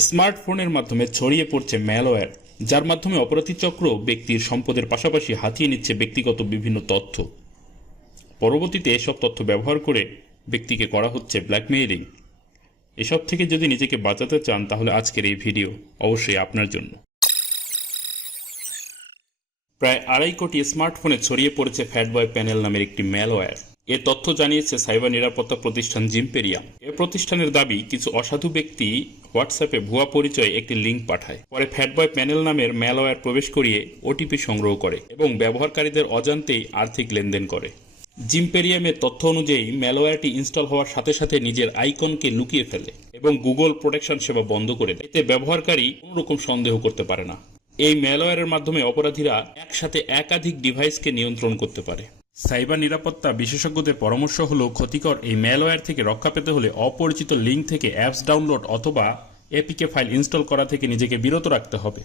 স্মার্টফোনের মাধ্যমে ছড়িয়ে পড়ছে ম্যালওয়্যার যার মাধ্যমে অপরাধী চক্র ব্যক্তির সম্পদের পাশাপাশি হাতিয়ে নিচ্ছে ব্যক্তিগত বিভিন্ন তথ্য। পরবর্তীতে এসব তথ্য ব্যবহার করে ব্যক্তিকে করা হচ্ছে ব্ল্যাকমেইলিং এসব থেকে যদি নিজেকে বাঁচাতে চান, তাহলে আজকের এই ভিডিও অবশ্যই আপনার জন্য। প্রায় আড়াই কোটি স্মার্টফোনে ছড়িয়ে পড়েছে ফ্যাটবয় প্যানেল নামের একটি ম্যালওয়্যার এ তথ্য জানিয়েছে সাইবার নিরাপত্তা প্রতিষ্ঠান জিম্পেরিয়াম এ প্রতিষ্ঠানের দাবি, কিছু অসাধু ব্যক্তি হোয়াটসঅ্যাপে ভুয়া পরিচয়ে একটি লিঙ্ক পাঠায়। পরে ফ্যাটবয় প্যানেল নামের ম্যালওয়্যার প্রবেশ করিয়ে ওটিপি সংগ্রহ করে এবং ব্যবহারকারীদের অজান্তেই আর্থিক লেনদেন করে। জিম্পেরিয়ামের তথ্য অনুযায়ী, ম্যালওয়্যারটি ইনস্টল হওয়ার সাথে সাথে নিজের আইকনকে লুকিয়ে ফেলে এবং গুগল প্রোটেকশন সেবা বন্ধ করে দেয়। এতে ব্যবহারকারী কোনো রকম সন্দেহ করতে পারে না। এই ম্যালওয়্যারের মাধ্যমে অপরাধীরা একসাথে একাধিক ডিভাইসকে নিয়ন্ত্রণ করতে পারে। সাইবার নিরাপত্তা বিশেষজ্ঞদের পরামর্শ হল, ক্ষতিকর এই ম্যালওয়্যার থেকে রক্ষা পেতে হলে অপরিচিত লিঙ্ক থেকে অ্যাপস ডাউনলোড অথবা এপিকে ফাইল ইনস্টল করা থেকে নিজেকে বিরত রাখতে হবে।